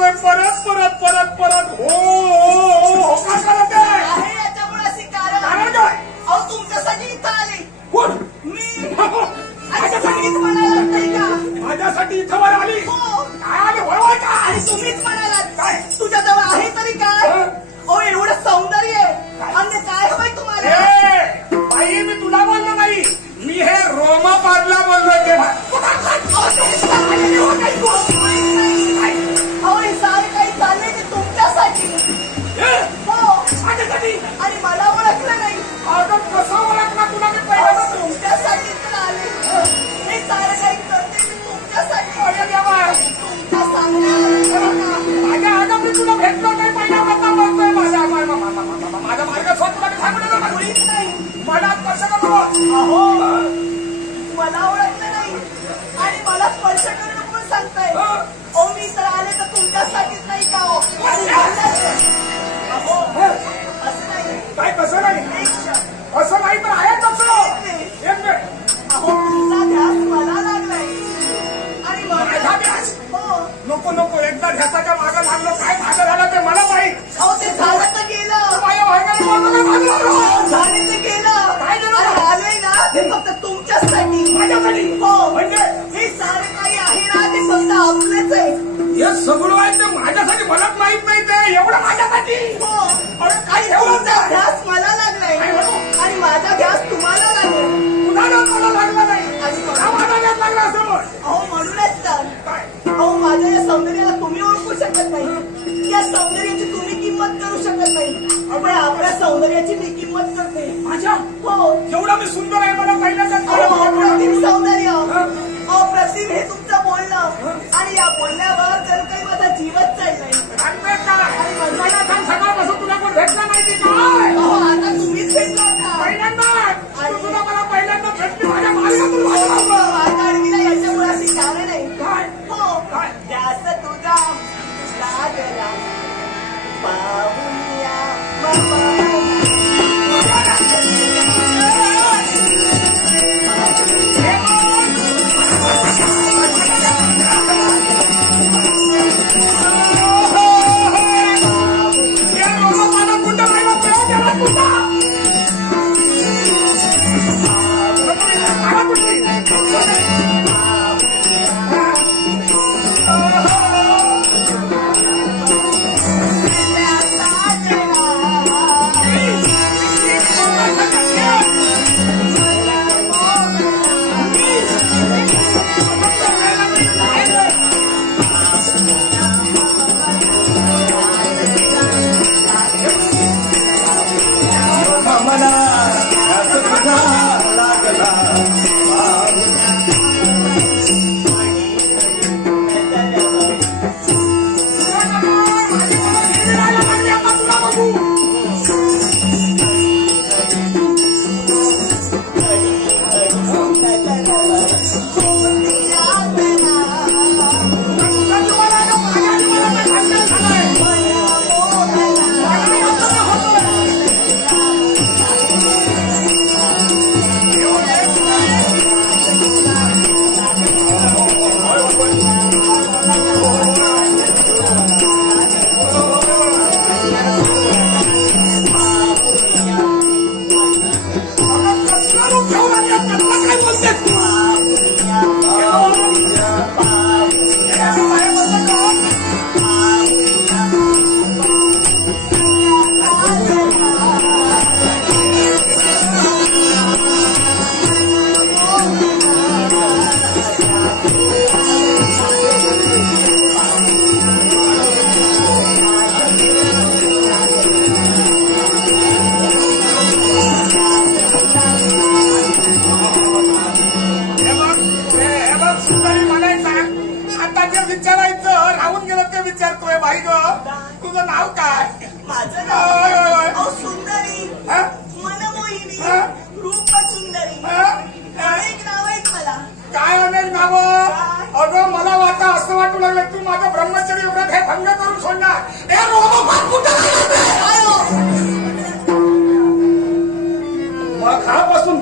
म्हणतोय परत परत परत परत हो हो का करत आहे याच्यामुळे अशी कारण काय? अहो तुमच्यासाठी इथं आले. कोण? मी माझ्यासाठीच म्हणालात नाही का? माझ्यासाठी इथं वर आली. हो. काय आली वळवळ का? आणि तुम्हीच म्हणालात काय? तुझ्याजवळ आहे तरी काय? अहो एवढं सौंदर्य आहे अन्य काय हवंय तुम्हाला? बाई मी तुला बोललो नाही, मी हे रोमा पाडला बोललोय ते. अहो हे सारे काही चाललंय ते तुमच्यासाठी. हो माझ्यासाठी. आणि मला ओळखलं नाही. अगं कसं ओळखला तुला मी पहिला? तुमच्यासाठी तर आले. हे सारं काही करते मी तुमच्यासाठी. तुमच्या सांगण्यावर माझ्या अगं मी तुला भेटलो नाही पहिला होता बोलतोय माझा मार्ग सोड तुला मी सांगणार नाही. मला कसं करू? अहो मला ओळखलं नाही आणि मला स्पर्श करणं म्हणून सांगताय. अहो मी तर आले तर तुमच्यासाठीच नाही का? अहो असं नाही. काय कसं नाही? असं नाही तर आहे कसं? अहो तुमचा ध्यास मला लागलाय आणि माझा ध्यास? हो. नको नको एकदा ध्यासाच्या मागं लागलो काय मागं झालं ते मला माहित. अहो ते झालं तर गेलं. माझ्या भागाला बोलतो काय मागं लागलो? झाले ते गेलं. काय झालं? आणि आलोय ना ते फक्त तुमच्यासाठी. माझ्यासाठी? हो. म्हणजे हे सारं काही आहे ना ते फक्त आपलंच आहे. हे सगळं आहे ते माझ्यासाठी मलाच माहित नाही ते एवढं माझ्यासाठी. हो. अरे काय तुमचा एवढं ध्यास मला लागलाय आणि माझा ध्यास तुम्हाला लागलाय. तुला मला लागला नाही आणि का माझा ध्यास लागला असं मग? अहो म्हणूनच तर काय? अहो माझ्या या सौंदर्याला तुम्ही ओळखू शकत नाही. या सौंदर्याची तुम्ही किंमत करू शकत नाही. पण आपल्या सौंदर्याची मी किंमत करते. माझ्या हो. जेवढा मी सुंदर आहे मला पहिल्यांदाच अप्रतिम सौंदर्य. अप्रतिम हे तुमचं बोलणं आणि या बोलण्यावर जर काही माझा जीवच चाललाय. सांगते का? आणि मला सांग सकाळपासून तुला कोण भेटला नाही काय? अहो आता तुम्हीच भेटला का? पहिल्यांदा तुला मला पहिल्यांदा भेटली माझ्या मार्गातून माझ्या अडकीला याच्यामुळे अशी कारण आहे. काय? हो. काय? ध्यास तुझा लागला पाहुया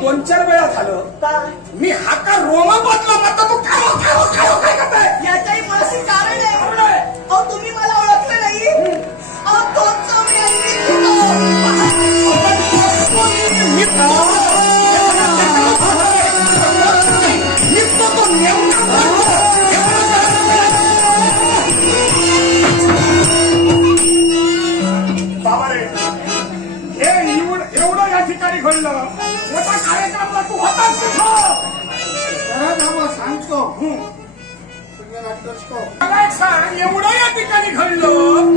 दोन चार वेळा झालं मी हाका रोमा बदलो म्हणतो तू काय करताय याच्याही मुळाशी कारण आहे. अहो तुम्ही मला तू होतास तिथं. सांगतो मला एक सांग, एवढं या ठिकाणी घडलं,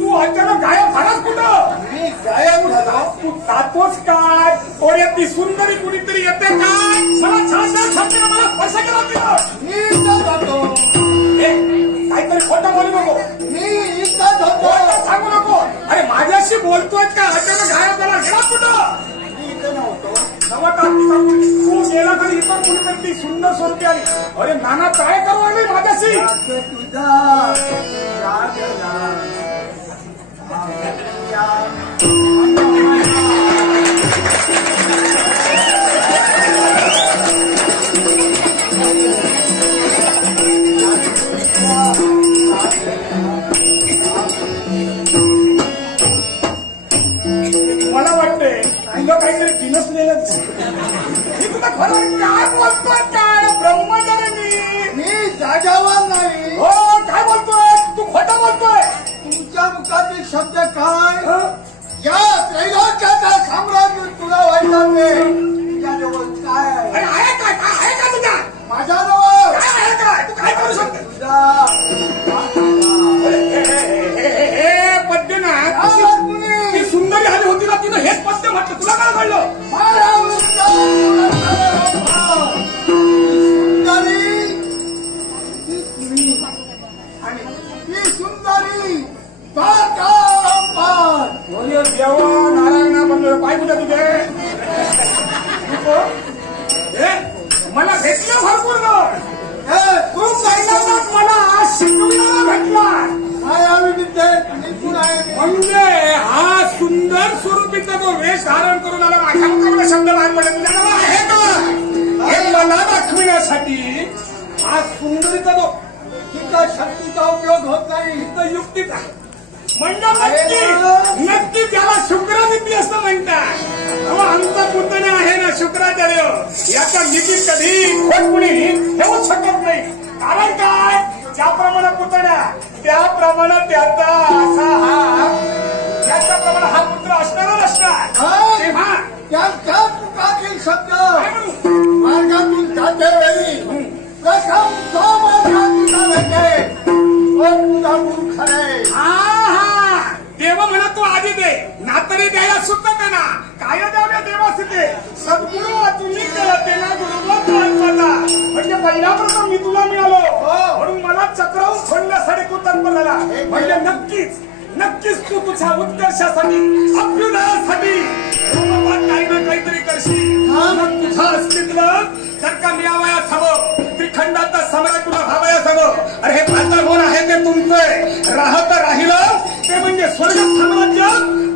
तू अचानक गायब झालास कुठं? मी गायब झालो. तू जातोस काय? ओढ्यातली सुंदरी कुणीतरी येते काय? मला छान छान छान मला स्पर्श केला तिथं. मी इथं होतो. काहीतरी खोटं बोलू नको. मी इथं होतो. खोटं सांगू नको. अरे माझ्याशी बोलतोय का? अचानक गायब झाला, गेला कुठं? मी इथं नव्हतो. तू गेला तरी इतर कुणीतरी ती सुंदर स्वरूपी आली. अरे नाना काय करू आली माझ्याशी? तुझा मला वाटते तुला काहीतरी दिनसलेलं मी तुला खरं काय बोलतोय काय? ब्रह्मचारी मी जागावर नाही. हो काय बोलतोय तू? खोटं बोलतोय. तुमच्या मुखातील शब्द काय? या त्रैलोक्याचा साम्राज्य तुला वाईटाचे तुझ्याजवळ काय आहे? अरे आहे काय? काय आहे का तुझ्या? माझ्याजवळ काय आहे काय? तू काय करू शकते? तुझा पद्यनाथ ती सुंदरी आली होती ना, तिनं हेच पद्य म्हटलं. तुला काय घडलं? सुंदरी देवा नारायणा म्हणलं पाय कुठे तुझे? मला भेटलं भरपूर तू पहिल्यांदाच मला शिकवणारा भेटला. म्हणजे हा सुंदर स्वरूपीचा जो वेश धारण करून आला, माझ्या मुखामध्ये शब्द बाहेर पडले. तुझ्या नाव आहे का? हे मला दाखविण्यासाठी हा सुंदरीचा जो तिचा शक्तीचा उपयोग होत नाही. तर युक्तीचा म्हणजे नक्की त्याला शुक्रादिती असं म्हणतात. आमचा पुतण्या आहे ना शुक्राचार्य, याच्या लिखित कधी खोट कुणी ठेवूच शकत नाही. कारण काय? ज्याप्रमाणे पुतण्या त्याप्रमाणे त्याचा असा हा त्याच्याप्रमाणे हा पुत्र असणारच असणार. तेव्हा त्यांच्या मुखातील शब्द मार्गातून जाते वेळी प्रथम जो माझ्या तुझा भेटे तुझा गुरु खरे. देव म्हणा तू आधी दे, नातरी द्यायला सुद्धा त्यांना काय द्याव्या देवास ते सद्गुरू तुम्ही त्याला गुरुत्वाचा म्हणजे पहिल्यापासून मी तुला मिळालो म्हणून मला चक्रावून सोडण्यासाठी तू तत्पर झाला. म्हणजे नक्कीच तू तुझ्या उत्कर्षासाठी अभ्युदयासाठी काही ना काहीतरी करशील. तुझं अस्तित्व जर का मिळावयास हवं, त्रिखंडाचा सम्राट तुला व्हावयास हवं. अरे हे पाहता कोण आहे ते तुमचं राहत राहिलं ते म्हणजे स्वर्ग साम्राज्य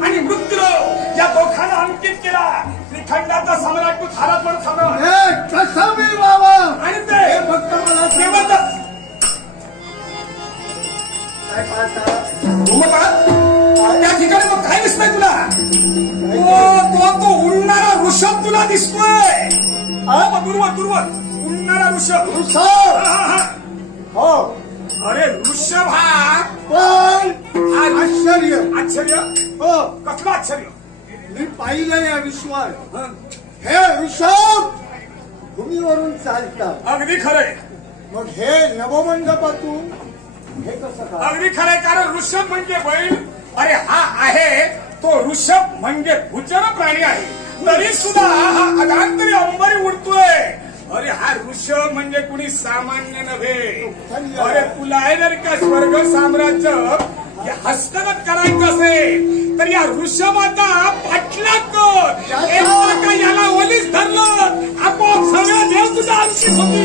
आणि मृत्यू या दोघांना अंकित केला. त्रिखंडाचा सम्राट तू झाला पण सम्राट कसं मी बाबा आणि ते फक्त मला श्रीमंत काय पाहता त्या ठिकाणी मग काय दिसतंय तुला? तो उडणारा ऋषभ तुला दिसतोय. दुर्वत उडणारा ऋषभ. हो अरे ऋषभ हा पण आश्चर्य हो कसलं आश्चर्य? मी पाहिलं या विश्वात हे ऋषभ भूमीवरून चालतात. अगदी खरंय. मग हे नवमंडपातून हे कसं काय? अगदी खरंय. कारण ऋषभ म्हणजे बैल. अरे हा आहे तो ऋषभ म्हणजे भूचर प्राणी आहे. तरी सुद्धा हा अगांतरी अंबरी उडतोय. अरे हा ऋषभ म्हणजे कुणी सामान्य नव्हे. अरे तुला आहे जर का स्वर्ग साम्राज्य हस्तगत करायचं असेल तर या ऋषभाचा पाठलाग कर. याला ओलीस धरलं आपोआप सगळं देव तुझा अंकित होती.